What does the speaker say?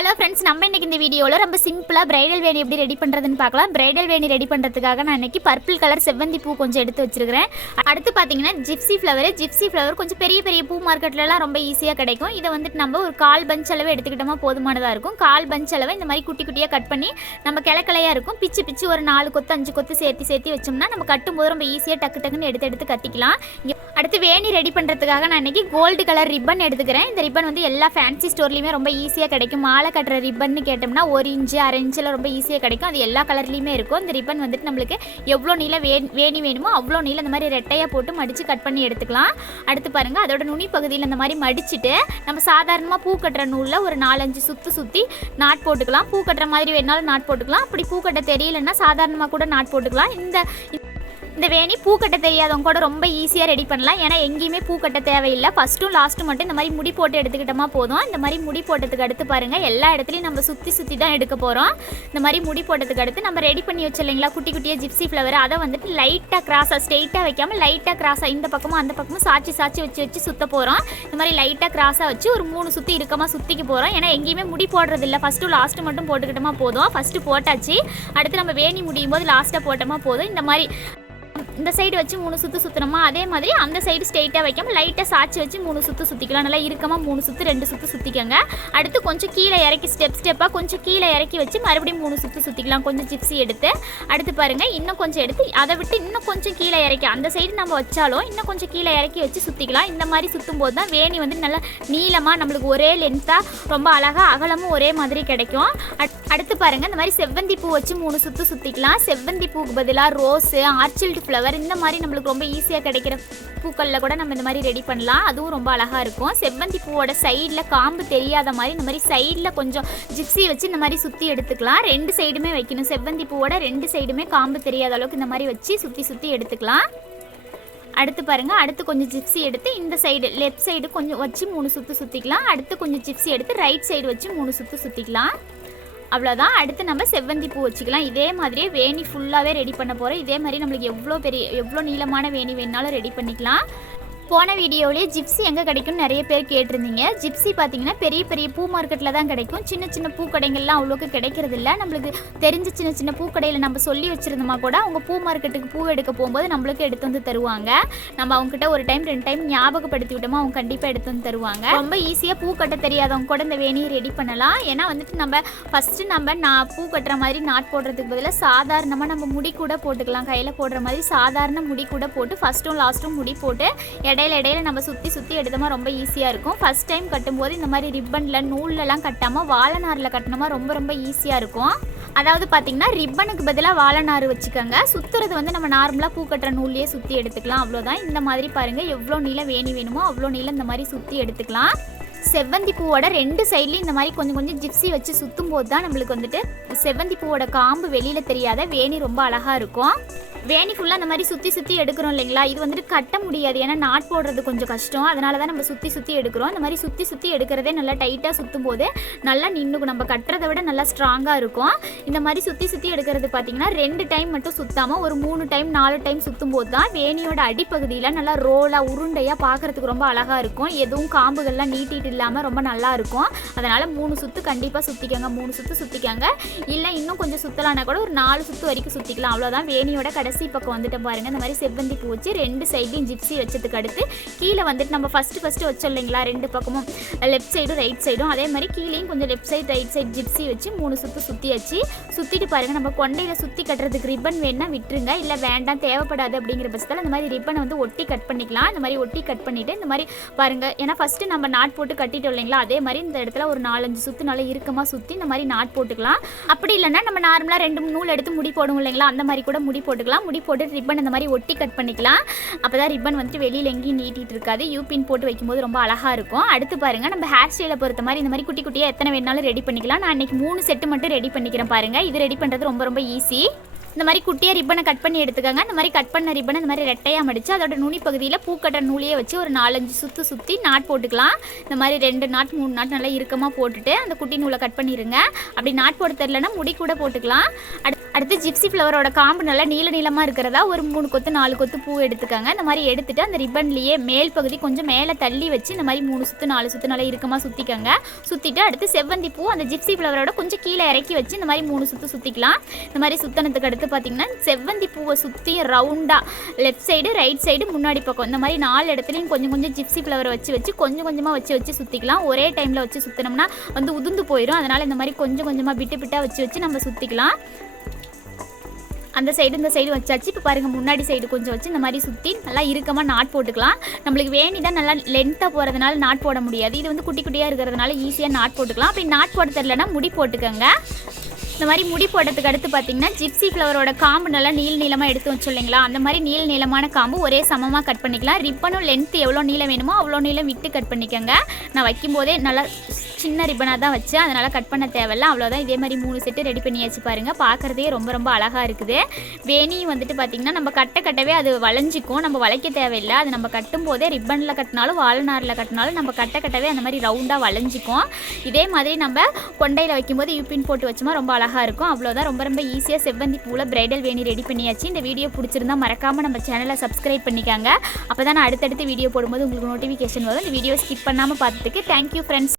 Hello friends, நம்ம இன்னைக்கு இந்த வீடியோவில் ரொம்ப சிம்பிளாக பிரைடல் வேணி எப்படி ரெடி பண்ணுறதுன்னு பார்க்கலாம். பிரைடல் வேணி ரெடி பண்ணுறதுக்காக நான் இன்னைக்கு பர்பிள் கலர் செவ்வந்தி பூ கொஞ்சம் எடுத்து வச்சிருக்கிறேன். அடுத்து பார்த்தீங்கன்னா ஜிப்சி ஃப்ளவர் கொஞ்சம் பெரிய பெரிய பூ மார்க்கெட்லலாம் ரொம்ப ஈஸியாக கிடைக்கும். இதை வந்துட்டு நம்ம ஒரு 1/4 பஞ்ச் அளவு எடுத்துக்கிட்டோமா போதுமானதாக இருக்கும். 1/4 பஞ்ச் அளவு இந்த மாதிரி குட்டி குட்டியாக கட் பண்ணி நம்ம கிளக்கிளையாக இருக்கும் பிச்சு பிச்சு ஒரு 4 கொத்து 5 கொத்து சேர்த்து வச்சோம்னா நம்ம கட்டும்போது ரொம்ப ஈஸியாக டக்குன்னு எடுத்து கட்டிக்கலாம். அடுத்து வேணி ரெடி பண்ணுறதுக்காக நான் இன்றைக்கி கோல்டு கலர் ரிப்பன் எடுத்துக்கிறேன். இந்த ரிப்பன் வந்து எல்லா ஃபேன்சி ஸ்டோர்லேயுமே ரொம்ப ஈஸியாக கிடைக்கும். மாலை கட்டுற ரிப்பன்னு கேட்டோம்னா 1 இன்ச்சு 1/2 இன்ச்சில் ரொம்ப ஈஸியாக கிடைக்கும். அது எல்லா கலர்லேயுமே இருக்கும். இந்த ரிப்பன் வந்துட்டு நம்மளுக்கு எவ்வளோ நீளம் வேணி வேணுமோ அவ்வளோ நீளம் இந்த மாதிரி ரெட்டையாக போட்டு மடித்து கட் பண்ணி எடுத்துக்கலாம். அடுத்து பாருங்கள், அதோட நுனி பகுதியில் இந்த மாதிரி மடிச்சுட்டு நம்ம சாதாரணமாக பூ கட்டுற நூலில் ஒரு 4-5 சுற்றி நாட் போட்டுக்கலாம். பூ கட்டுற மாதிரி வேணாலும் நாட் போட்டுக்கலாம். அப்படி பூ கட்ட தெரியலன்னா சாதாரணமாக கூட நாட் போட்டுக்கலாம். இந்த வேணி பூக்கட்ட தெரியாதவங்க கூட ரொம்ப ஈஸியாக ரெடி பண்ணலாம். ஏன்னா எங்கேயுமே பூக்கட்ட தேவையில்லை. ஃபஸ்ட்டும் லாஸ்ட்டும் மட்டும் இந்த மாதிரி முடி போட்டு எடுத்துக்கிட்டோமா போதும். இந்த மாதிரி முடி போட்டதுக்கு அடுத்து பாருங்கள், எல்லா இடத்துலையும் நம்ம சுற்றி தான் எடுக்க போகிறோம். இந்த மாதிரி முடி போட்டதுக்கு அடுத்து நம்ம ரெடி பண்ணி வச்சிடலைங்களா குட்டி குட்டியாக ஜிப்சி ஃப்ளவர், அதை வந்துட்டு லைட்டாக கிராஸாக ஸ்ட்ரெயிட்டாக வைக்காமல் லைட்டாக கிராஸாக இந்த பக்கமும் அந்த பக்கமும் சாச்சி வச்சு சுற்ற போகிறோம். இந்த மாதிரி லைட்டாக கிராஸாக வச்சு ஒரு 3 சுற்றி இருக்கமாக சுற்றிக்கு போகிறோம். ஏன்னா எங்கேயுமே முடி போடுறது இல்லை. ஃபஸ்ட்டு லாஸ்ட்டு மட்டும் போட்டுக்கிட்டோமா போதும். ஃபஸ்ட்டு போட்டாச்சு, அடுத்து நம்ம வேணி முடியும் போது லாஸ்ட்டாக போட்டோமா போதும். இந்த மாதிரி இந்த சைடு வச்சு 3 சுற்று சுற்றணுமா, அதே மாதிரி அந்த சைடு ஸ்ட்ரெயிட்டாக வைக்காமல் லைட்டாக சாச்சி வச்சு 3 சுற்று சுற்றிக்கலாம். நல்லா இருக்கமாக 3 சுற்று 2 சுற்று சுற்றிக்கோங்க. அடுத்து கொஞ்சம் கீழே இறக்கி ஸ்டெப்பாக கொஞ்சம் கீழே இறக்கி வச்சு மறுபடியும் 3 சுற்று சுற்றிக்கலாம். கொஞ்சம் ஜிப்ஸி எடுத்து அடுத்து பாருங்கள், இன்னும் கொஞ்சம் எடுத்து அதை விட்டு இன்னும் கொஞ்சம் கீழே இறக்கி அந்த சைடு நம்ம வச்சாலும் இன்னும் கொஞ்சம் கீழே இறக்கி வச்சு சுற்றிக்கலாம். இந்த மாதிரி சுற்றும் போது தான் வேணி வந்து நல்லா நீளமாக நம்மளுக்கு ஒரே லென்த்தாக ரொம்ப அழகாக அகலமும் ஒரே மாதிரி கிடைக்கும். அடுத்து பாருங்கள், இந்த மாதிரி செவ்வந்தி பூ வச்சு 3 சுற்று சுற்றிக்கலாம். செவ்வந்தி பூக்கு பதிலாக ரோஸு, ஆர்ச்சில்டு ஃப்ளவர் இந்த மாதிரி நம்மளுக்கு ரொம்ப ஈஸியாக கிடைக்கிற பூக்களில் கூட நம்ம இந்த மாதிரி ரெடி பண்ணலாம். அதுவும் ரொம்ப அழகாக இருக்கும். செவ்வந்தி பூவோட சைடில் காம்பு தெரியாத மாதிரி இந்த மாதிரி சைடில் கொஞ்சம் ஜிப்ஸி வச்சு இந்த மாதிரி சுற்றி எடுத்துக்கலாம். 2 சைடுமே வைக்கணும். செவ்வந்தி பூவோட 2 சைடுமே காம்பு தெரியாத அளவுக்கு இந்த மாதிரி வச்சு சுற்றி எடுத்துக்கலாம். அடுத்து பாருங்கள், அடுத்து கொஞ்சம் ஜிப்ஸி எடுத்து இந்த சைடு லெஃப்ட் சைடு கொஞ்சம் வச்சு 3 சுற்று சுற்றிக்கலாம். அடுத்து கொஞ்சம் ஜிப்ஸி எடுத்து ரைட் சைடு வச்சு 3 சுற்று சுற்றிக்கலாம். அவ்வளோதான். அடுத்து நம்ம செவ்வந்தி பூ வச்சுக்கலாம். இதே மாதிரியே வேணி ஃபுல்லாகவே ரெடி பண்ண போகிறோம். இதே மாதிரி நம்மளுக்கு எவ்வளோ நீளமான வேணி வேணாலும் ரெடி பண்ணிக்கலாம். போன வீடியோவிலே ஜிப்ஸி எங்கே கிடைக்கும்னு நிறைய பேர் கேட்டிருந்தீங்க. ஜிப்ஸி பார்த்தீங்கன்னா பெரிய பெரிய பூ மார்க்கெட்டில் தான் கிடைக்கும். சின்ன சின்ன பூக்கடைகள்லாம் அவ்வளோக்கு கிடைக்கிறது இல்லை. நம்மளுக்கு தெரிஞ்ச சின்ன பூக்கடையில் நம்ம சொல்லி வச்சுருந்தோமா கூட அவங்க பூ மார்க்கெட்டுக்கு பூ எடுக்க போகும்போது நம்மளுக்கு எடுத்து வந்து தருவாங்க. நம்ம அவங்ககிட்ட ஒரு டைம் 2 டைம் ஞாபகப்படுத்தி விட்டோமா அவங்க கண்டிப்பாக எடுத்து வந்து தருவாங்க. ரொம்ப ஈஸியாக பூ கட்ட தெரியாதவங்க கூட இந்த வேணியை ரெடி பண்ணலாம். ஏன்னா வந்துட்டு நம்ம ஃபஸ்ட்டு பூ கட்டுற மாதிரி நாட் போடுறதுக்கு பதிலாக சாதாரணமாக நம்ம முடி கூட போட்டுக்கலாம். கையில் போடுற மாதிரி சாதாரண முடி கூட போட்டு ஃபஸ்ட்டும் லாஸ்ட்டும் முடி போட்டு இடையில நம்ம சுற்றி எடுத்தோமா ரொம்ப ஈஸியாக இருக்கும். ஃபஸ்ட் டைம் கட்டும்போது இந்த மாதிரி ரிப்பனில் நூல்லலாம் கட்டாமல் வாழை நாரில் கட்டினோமா ரொம்ப ஈஸியாக இருக்கும். அதாவது பார்த்திங்கன்னா ரிப்பனுக்கு பதிலாக வாழை நார் வச்சுக்கோங்க. சுற்றுறது வந்து நம்ம நார்மலாக பூ கட்டுற நூல்லையே சுற்றி எடுத்துக்கலாம். அவ்வளோதான். இந்த மாதிரி பாருங்கள், எவ்வளோ நீளம் வேணி வேணுமோ அவ்வளோ நீளம் இந்த மாதிரி சுற்றி எடுத்துக்கலாம். செவ்வந்தி பூவோட 2 சைட்லேயும் இந்த மாதிரி கொஞ்சம் ஜிப்ஸி வச்சு சுற்றும் போது தான் நம்மளுக்கு வந்துட்டு செவ்வந்தி பூவோட காம்பு வெளியில் தெரியாத வேணி ரொம்ப அழகாக இருக்கும். வேணி ஃபுல்லாக அந்த மாதிரி சுற்றி எடுக்கிறோம் இல்லைங்களா, இது வந்துட்டு கட்ட முடியாது. ஏன்னா நாட் போடுறது கொஞ்சம் கஷ்டம். அதனால தான் நம்ம சுற்றி எடுக்கிறோம். இந்த மாதிரி சுற்றி எடுக்கிறதே நல்லா டைட்டாக சுற்றும் போது நல்லா நின்றுக்கும். நம்ம கட்டுறதை விட நல்லா ஸ்ட்ராங்காக இருக்கும். இந்த மாதிரி சுற்றி எடுக்கிறது பார்த்திங்கன்னா 2 டைம் மட்டும் சுற்றாமல் ஒரு 3 டைம் 4 டைம் சுற்றும் போது தான் வேணியோட அடிப்பகுதியில் நல்லா ரோலாக உருண்டையாக பார்க்குறதுக்கு ரொம்ப அழகாக இருக்கும். எதுவும் காம்புகள்லாம் நீட்டிட்டு இல்லாமல் ரொம்ப நல்லா இருக்கும். அதனால் 3 சுற்று கண்டிப்பாக சுற்றிக்கோங்க. 3 சுற்று சுற்றிக்கோங்க. இல்லை இன்னும் கொஞ்சம் சுற்றலான்னா கூட ஒரு 4 சுற்று வரைக்கும் சுற்றிக்கலாம். அவ்வளோதான். வேணியோட கடைசி பக்கம் வந்துட்டு பாருங்கள், இந்த மாதிரி செவ்வந்தி பூ வச்சு 2 சைட்லையும் ஜிப்ஸி வச்சதுக்கு அடுத்து கீழே வந்துட்டு நம்ம ஃபஸ்ட்டு வச்சோம் இல்லைங்களா, 2 பக்கமும் லெஃப்ட் சைடும் ரைட் சைடும், அதே மாதிரி கீழேயும் கொஞ்சம் left side right side Gypsy வச்சு 3 சுற்று சுற்றிட்டு பாருங்கள். நம்ம கொண்டையில் சுற்றி கட்டுறதுக்கு ரிப்பன் வேணா விட்டுருங்க. இல்லை வேண்டாம் தேவைப்படாது அப்படிங்கிற பட்சத்தில் இந்த மாதிரி ரிப்பனை வந்து ஒட்டி கட் பண்ணிக்கலாம். இந்த மாதிரி ஒட்டி கட் பண்ணிவிட்டு இந்த மாதிரி பாருங்கள், ஏன்னா ஃபஸ்ட்டு நம்ம நாட் போட்டு கட்டிட்டோம் இல்லைங்களா, அதே மாதிரி இந்த இடத்துல ஒரு 4-5 சுற்று நல்லா இறுக்கமாக சுற்றி இந்த மாதிரி நாட் போட்டுக்கலாம். அப்படி இல்லைன்னா நம்ம நார்மலாக 2 நூல் எடுத்து முடி போடுவோம் இல்லைங்களா, அந்த மாதிரி கூட முடி போட்டுக்கலாம். முடி போட்டு ரிப்பன் இந்த மாதிரி ஒட்டி கட் பண்ணிக்கலாம். அப்போ தான் ரிப்பன் வந்துட்டு வெளியில் எங்கேயும் நீட்டிகிட்டு இருக்காது. யூபின் போட்டு வைக்கும்போது ரொம்ப அழகாக இருக்கும். அடுத்து பாருங்கள், நம்ம ஹேர் ஸ்டைலை பொறுத்த மாதிரி இந்த மாதிரி குட்டி குட்டியாக எத்தனை வேணாலும் ரெடி பண்ணிக்கலாம். நான் இன்றைக்கி 3 செட்டு மட்டும் ரெடி பண்ணிக்கிறேன் பாருங்கள். இது ரெடி பண்ணுறது ரொம்ப ஈஸி. இந்த மாதிரி குட்டியாக ரிப்பனை கட் பண்ணி எடுத்துக்கோங்க. இந்த மாதிரி கட் பண்ண ரிப்பனை இந்த மாதிரி ரெட்டையாக மடித்து அதோட நுனி பகுதியில் பூக்கட்டுற நூலையே வச்சு ஒரு 4-5 சுற்றி நாட் போட்டுக்கலாம். இந்த மாதிரி 2 நாட் 3 நாட் நல்லா இறுக்கமாக போட்டுட்டு அந்த குட்டி நூலை கட் பண்ணிடுங்க. அப்படி நாட் போட தெரியலன்னா முடி கூட போட்டுக்கலாம். அடுத்து ஜிப்சி ஃப்ளவரோட காம்பு நல்லா நீளமாக இருக்கிறதா ஒரு 3 கொத்து 4 கொத்து பூ எடுத்துக்கோங்க. இந்த மாதிரி எடுத்துகிட்டு அந்த ரிப்பன்லேயே மேல் பகுதி கொஞ்சம் மேலே தள்ளி வச்சு இந்த மாதிரி 3 சுற்று 4 சுற்று நல்லா இறுக்கமாக சுற்றிக்கோங்க. சுற்றிட்டு அடுத்து செவ்வந்தி பூ அந்த ஜிப்சி ஃப்ளவரோட கொஞ்சம் கீழே இறக்கி வச்சு இந்த மாதிரி 3 சுற்று சுற்றிக்கலாம். இந்த மாதிரி சுற்றினதுக்கு அடுத்து பார்த்திங்கன்னா செவ்வந்தி பூவை சுற்றி ரவுண்டாக லெஃப்ட் சைடு ரைட் சைடு முன்னாடி பக்கம் இந்த மாதிரி 4 இடத்துலையும் கொஞ்சம் கொஞ்சம் ஜிப்சி ஃப்ளவரை வச்சு கொஞ்சம் கொஞ்சமாக வச்சு சுற்றிக்கலாம். ஒரே டைமில் வச்சு சுற்றினோம்னா வந்து உதிர்ந்து போயிடும். அதனால் இந்த மாதிரி கொஞ்சம் கொஞ்சமாக பிட்டாக வச்சு நம்ம சுற்றிக்கலாம். அந்த சைடு இந்த சைடு வச்சாச்சு. இப்போ பாருங்கள் முன்னாடி சைடு கொஞ்சம் வச்சு இந்த மாதிரி சுற்றி நல்லா இறுக்கமாக நாட் போட்டுக்கலாம். நம்மளுக்கு வேணி தான் நல்லா லென்த்தாக போகிறதுனால நாட் போட முடியாது. இது வந்து குட்டி குட்டியாக இருக்கிறதுனால ஈஸியாக நாட் போட்டுக்கலாம். அப்படி நாட் போட தெரியலனா முடி போட்டுக்கோங்க. இந்த மாதிரி முடி போடுறதுக்கு அடுத்து பார்த்திங்கன்னா ஜிப்சி ஃப்ளவரோட காம்பு நல்லா நீளமாக எடுத்து வச்சு இல்லைங்களா, அந்த மாதிரி நீளமான காம்பு ஒரே சமமாக கட் பண்ணிக்கலாம். ரிப்பனும் லென்த்து எவ்வளோ நீளம் வேணுமோ அவ்வளோ நீளம் விட்டு கட் பண்ணிக்கோங்க. நான் வைக்கும்போதே நல்லா சின்ன ரிப்பனாக தான் வச்சேன், அதனால் கட் பண்ண தேவையில்ல. அவ்வளோதான். இதே மாதிரி 3 செட்டு ரெடி பண்ணியாச்சு பாருங்கள். பார்க்குறதே ரொம்ப அழகாக இருக்குது. வேணி வந்துட்டு பார்த்திங்கன்னா நம்ம கட்டவே அது வளைஞ்சிக்கும். நம்ம வளைக்க தேவையில்லை. அது நம்ம கட்டும் போதே ரிப்பனில் கட்டினாலும் வால்நாரில் கட்டினாலும் நம்ம கட்டவே அந்த மாதிரி ரவுண்டாக வளைஞ்சிக்கும். இதே மாதிரி நம்ம கொண்டையில் வைக்கும்போது யூபின் போட்டு வச்சோமா ரொம்ப அழகாக இருக்கும். அவ்வளோதான். ரொம்ப ஈஸியாக செவ்வந்தி பூவில் பிரைடல் வேணி ரெடி பண்ணியாச்சு. இந்த வீடியோ பிடிச்சிருந்தா மறக்காமல் நம்ம சேனலை சப்ஸ்கிரைப் பண்ணிக்காங்க. அப்போ தான் நான் அடுத்தடுத்து வீடியோ போடும்போது உங்களுக்கு நோட்டிஃபிகேஷன் வரும். இந்த வீடியோ ஸ்கிப் பண்ணாமல் பார்த்ததுக்கு தேங்க்யூ ஃப்ரெண்ட்ஸ்.